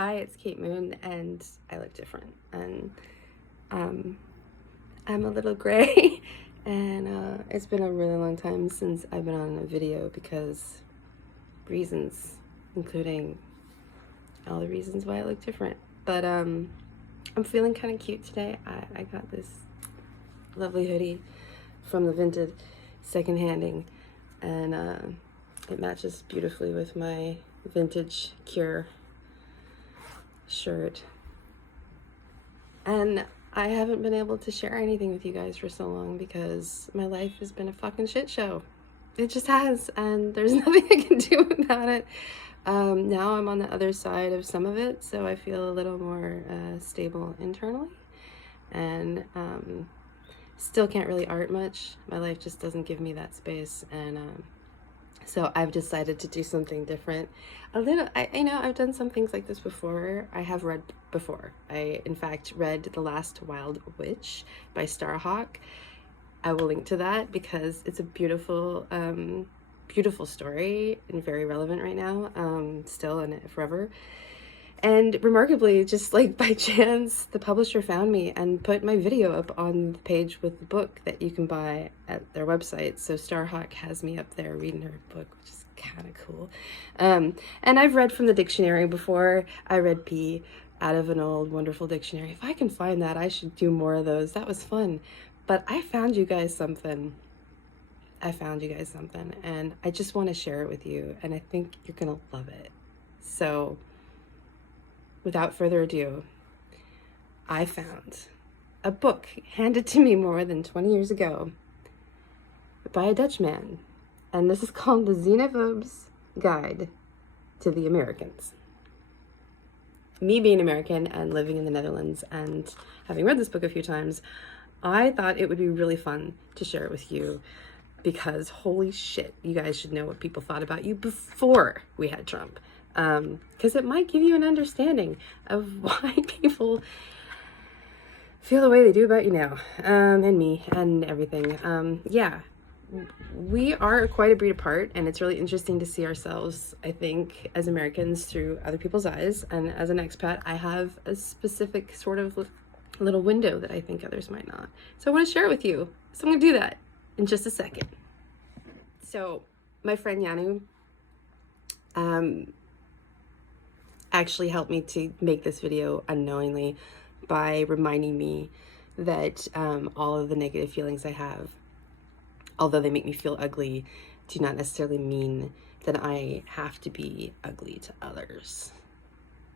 Hi, it's Kate Moon, and I look different, and I'm a little gray, and it's been a really long time since I've been on a video because reasons, including all the reasons why I look different. But I'm feeling kind of cute today. I got this lovely hoodie from the Vinted secondhanding, and it matches beautifully with my vintage Cure shirt. And I haven't been able to share anything with you guys for so long because my life has been a fucking shit show. It just has, and there's nothing I can do about it. Now I'm on the other side of some of it, so I feel a little more stable internally, and still can't really art much. My life just doesn't give me that space, and so I've decided to do something different. I know I've done some things like this before. I have read before. I, in fact, read The Last Wild Witch by Starhawk. I will link to that because it's a beautiful, beautiful story and very relevant right now, still and forever. And remarkably, just like by chance, the publisher found me and put my video up on the page with the book that you can buy at their website. So Starhawk has me up there reading her book, which is kind of cool. And I've read from the dictionary before. I read P out of an old wonderful dictionary. If I can find that, I should do more of those. That was fun. But I found you guys something. And I just want to share it with you. And I think you're going to love it. So without further ado, I found a book handed to me more than 20 years ago by a Dutch man, and this is called The Xenophobe's Guide to the Americans. Me being American and living in the Netherlands and having read this book a few times, I thought it would be really fun to share it with you because holy shit, you guys should know what people thought about you before we had Trump. Because it might give you an understanding of why people feel the way they do about you now, and me, and everything. Yeah, we are quite a breed apart, and it's really interesting to see ourselves, I think, as Americans through other people's eyes, and as an expat, I have a specific sort of little window that I think others might not. So I want to share it with you, so I'm going to do that in just a second. So, my friend Yanu, actually helped me to make this video unknowingly by reminding me that all of the negative feelings I have, although they make me feel ugly, do not necessarily mean that I have to be ugly to others.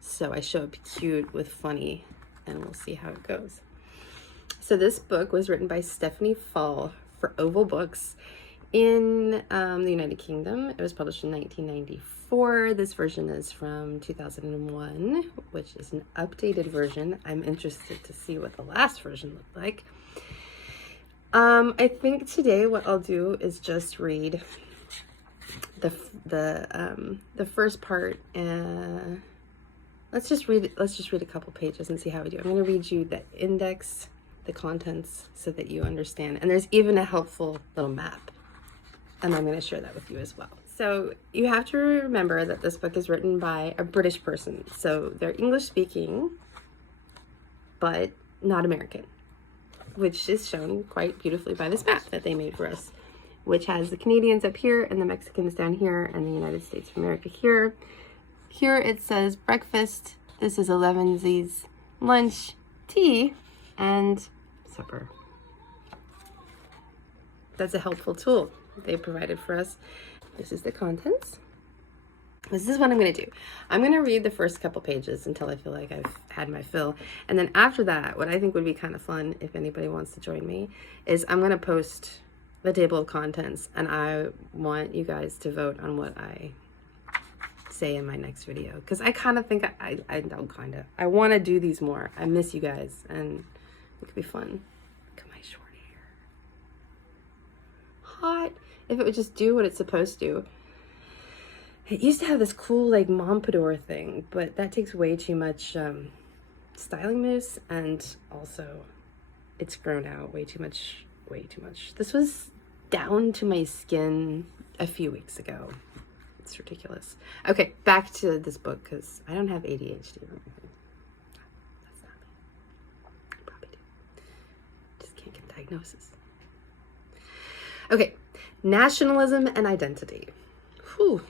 So I show up cute with funny, and we'll see how it goes. So this book was written by Stephanie Fall for Oval Books in the United Kingdom. It was published in 1994. This version is from 2001, which is an updated version. I'm interested to see what the last version looked like. I think today what I'll do is just read the first part. Let's just read a couple pages and see how we do. I'm going to read you the index, the contents, so that you understand. And there's even a helpful little map, and I'm going to share that with you as well. So you have to remember that this book is written by a British person. So they're English speaking, but not American, which is shown quite beautifully by this map that they made for us, which has the Canadians up here and the Mexicans down here and the United States of America here. Here it says breakfast. This is 11Z's lunch, tea, and supper. That's a helpful tool they provided for us. This is the contents. This is what I'm going to do. I'm going to read the first couple pages until I feel like I've had my fill. And then after that, what I think would be kind of fun, if anybody wants to join me, is I'm going to post the table of contents, and I want you guys to vote on what I say in my next video. Because I kind of think I want to do these more. I miss you guys, and it could be fun. Look at my short hair. Hot. If it would just do what it's supposed to. It used to have this cool like pompadour thing, but that takes way too much styling mousse, and also it's grown out way too much. This was down to my skin a few weeks ago. It's ridiculous. Okay, back to this book, because I don't have ADHD or anything. That's not me. I probably do. Just can't get a diagnosis. Okay, nationalism and identity. Whew.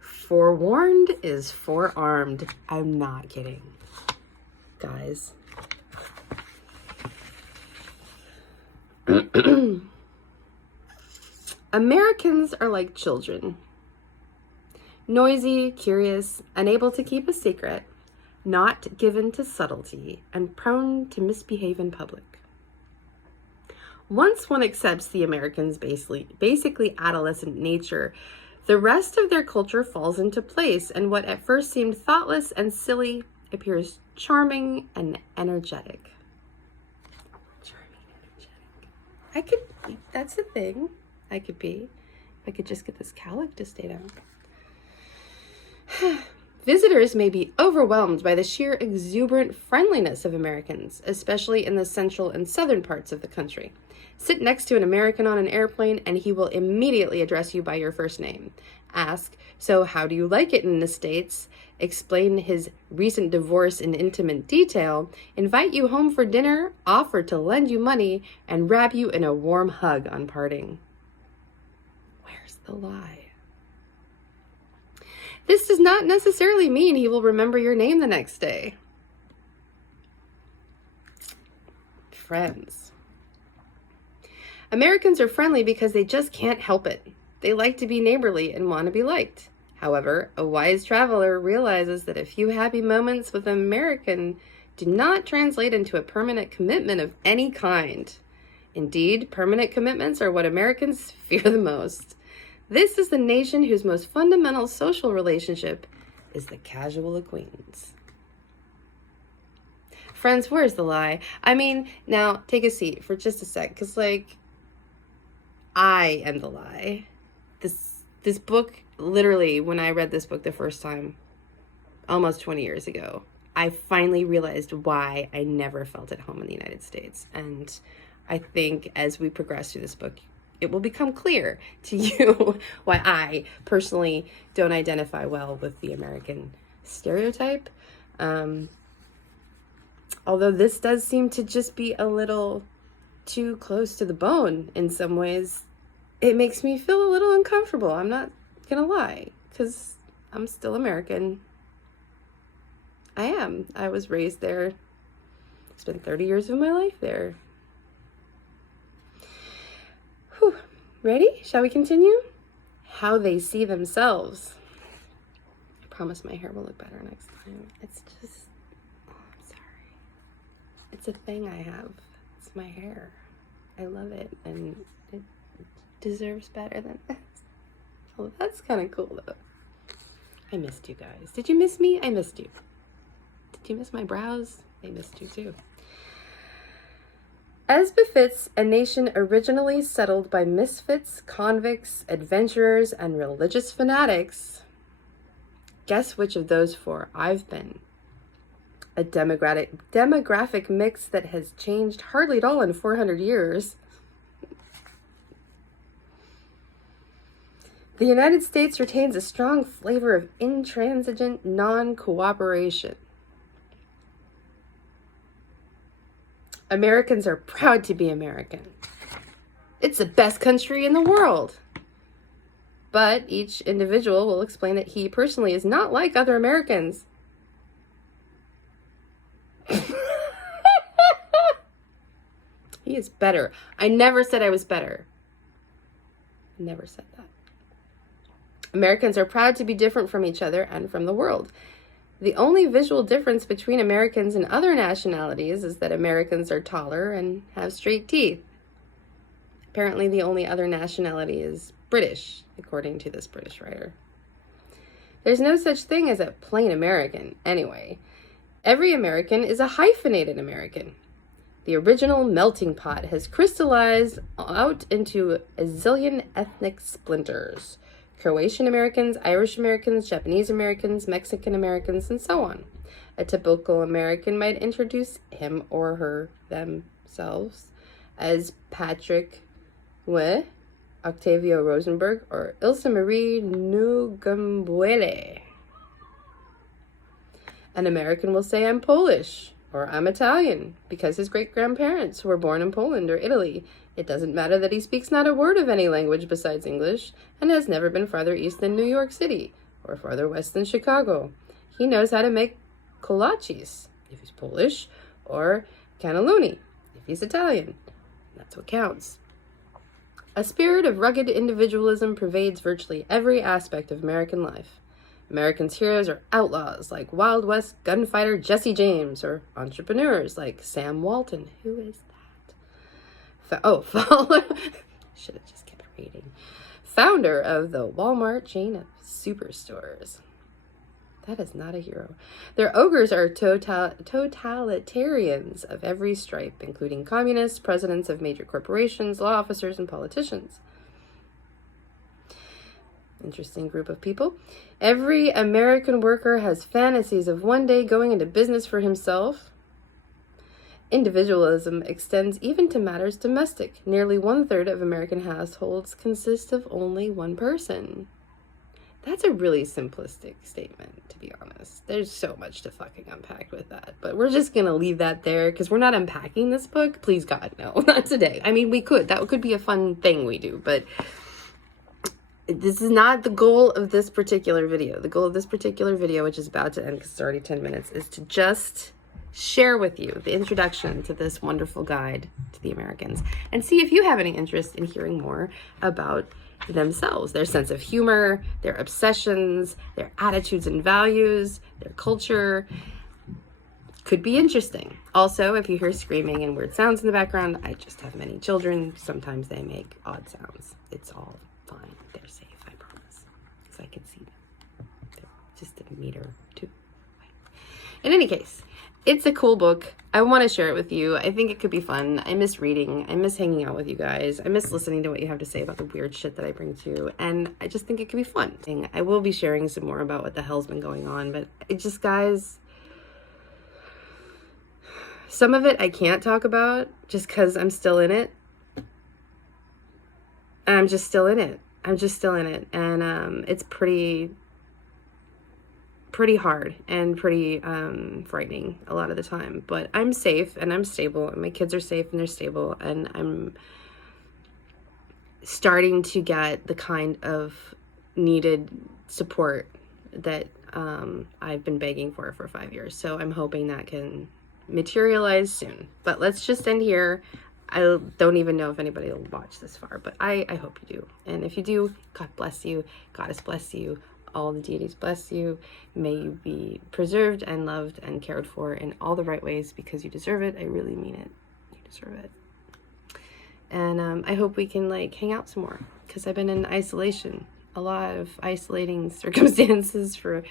Forewarned is forearmed. I'm not kidding, guys. Americans are like children. Noisy, curious, unable to keep a secret, not given to subtlety, and prone to misbehave in public. Once one accepts the Americans' basically adolescent nature, the rest of their culture falls into place, and what at first seemed thoughtless and silly appears charming and energetic. That's the thing I could be. If I could just get this cowlick to stay down. Visitors may be overwhelmed by the sheer exuberant friendliness of Americans, especially in the central and southern parts of the country. Sit next to an American on an airplane and he will immediately address you by your first name. Ask, so how do you like it in the States? Explain his recent divorce in intimate detail, invite you home for dinner, offer to lend you money, and wrap you in a warm hug on parting. Where's the lie? This does not necessarily mean he will remember your name the next day. Friends. Americans are friendly because they just can't help it. They like to be neighborly and want to be liked. However, a wise traveler realizes that a few happy moments with an American do not translate into a permanent commitment of any kind. Indeed, permanent commitments are what Americans fear the most. This is the nation whose most fundamental social relationship is the casual acquaintance. Friends, where's the lie? I mean, now take a seat for just a sec, because, I am the lie. This book, literally, when I read this book the first time, almost 20 years ago, I finally realized why I never felt at home in the United States. And I think as we progress through this book, it will become clear to you why I personally don't identify well with the American stereotype. Although this does seem to just be a little too close to the bone in some ways, it makes me feel a little uncomfortable. I'm not gonna lie, because I'm still American. I am. I was raised there. Spent 30 years of my life there. Whew. Ready? Shall we continue? How they see themselves. I promise my hair will look better next time. It's just, I'm sorry. It's a thing I have. It's my hair. I love it, and it deserves better than this. Oh, that's kind of cool, though. I missed you guys. Did you miss me? I missed you. Did you miss my brows? They missed you, too. As befits a nation originally settled by misfits, convicts, adventurers, and religious fanatics, guess which of those four I've been? A demographic mix that has changed hardly at all in 400 years. The United States retains a strong flavor of intransigent non-cooperation. Americans are proud to be American. It's the best country in the world. But each individual will explain that he personally is not like other Americans. He is better. I never said I was better. Never said that. Americans are proud to be different from each other and from the world. The only visual difference between Americans and other nationalities is that Americans are taller and have straight teeth. Apparently, the only other nationality is British, according to this British writer. There's no such thing as a plain American, anyway. Every American is a hyphenated American. The original melting pot has crystallized out into a zillion ethnic splinters. Croatian Americans, Irish Americans, Japanese Americans, Mexican Americans, and so on. A typical American might introduce him or her themselves as Patrick Octavio Rosenberg, or Ilse Marie Nugambuele. An American will say, I'm Polish, or I'm Italian, because his great-grandparents were born in Poland or Italy. It doesn't matter that he speaks not a word of any language besides English, and has never been farther east than New York City, or farther west than Chicago. He knows how to make kolaches, if he's Polish, or cannelloni, if he's Italian. That's what counts. A spirit of rugged individualism pervades virtually every aspect of American life. Americans' heroes are outlaws like Wild West gunfighter Jesse James, or entrepreneurs like Sam Walton. Who is that? Should have just kept reading. Founder of the Walmart chain of superstores. That is not a hero. Their ogres are totalitarians of every stripe, including communists, presidents of major corporations, law officers, and politicians. Interesting group of people. Every American worker has fantasies of one day going into business for himself. Individualism extends even to matters domestic. Nearly 1/3 of American households consist of only one person. That's a really simplistic statement, to be honest. There's so much to fucking unpack with that. But we're just going to leave that there because we're not unpacking this book. Please, God, no. Not today. I mean, we could. That could be a fun thing we do. But this is not the goal of this particular video. The goal of this particular video, which is about to end because it's already 10 minutes, is to just share with you the introduction to this wonderful guide to the Americans and see if you have any interest in hearing more about themselves, their sense of humor, their obsessions, their attitudes and values, their culture. Could be interesting. Also, if you hear screaming and weird sounds in the background, I just have many children. Sometimes they make odd sounds. It's all fine. They're safe, I promise. Because I can see them. They're just a meter or two away. In any case, it's a cool book. I want to share it with you. I think it could be fun. I miss reading. I miss hanging out with you guys. I miss listening to what you have to say about the weird shit that I bring to you. And I just think it could be fun. I will be sharing some more about what the hell's been going on. But it just, guys, some of it I can't talk about just because I'm still in it. I'm just still in it. I'm just still in it. And it's pretty hard and pretty frightening a lot of the time, but I'm safe and I'm stable and my kids are safe and they're stable, and I'm starting to get the kind of needed support that I've been begging for 5 years. So I'm hoping that can materialize soon. But let's just end here. I don't even know if anybody will watch this far, but I hope you do. And if you do, God bless you. Goddess bless you. All the deities bless you. May you be preserved and loved and cared for in all the right ways, because you deserve it. I really mean it. You deserve it. And I hope we can hang out some more, because I've been in isolation. A lot of isolating circumstances for,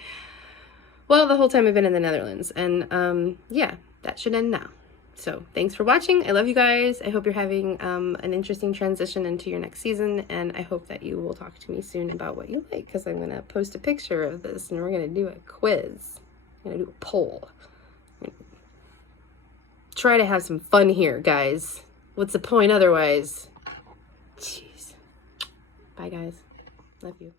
well, the whole time I've been in the Netherlands. And yeah, that should end now. So thanks for watching. I love you guys. I hope you're having an interesting transition into your next season, and I hope that you will talk to me soon about what you like, because I'm going to post a picture of this and we're going to do a quiz. I'm going to do a poll. Try to have some fun here, guys. What's the point otherwise? Jeez. Bye, guys. Love you.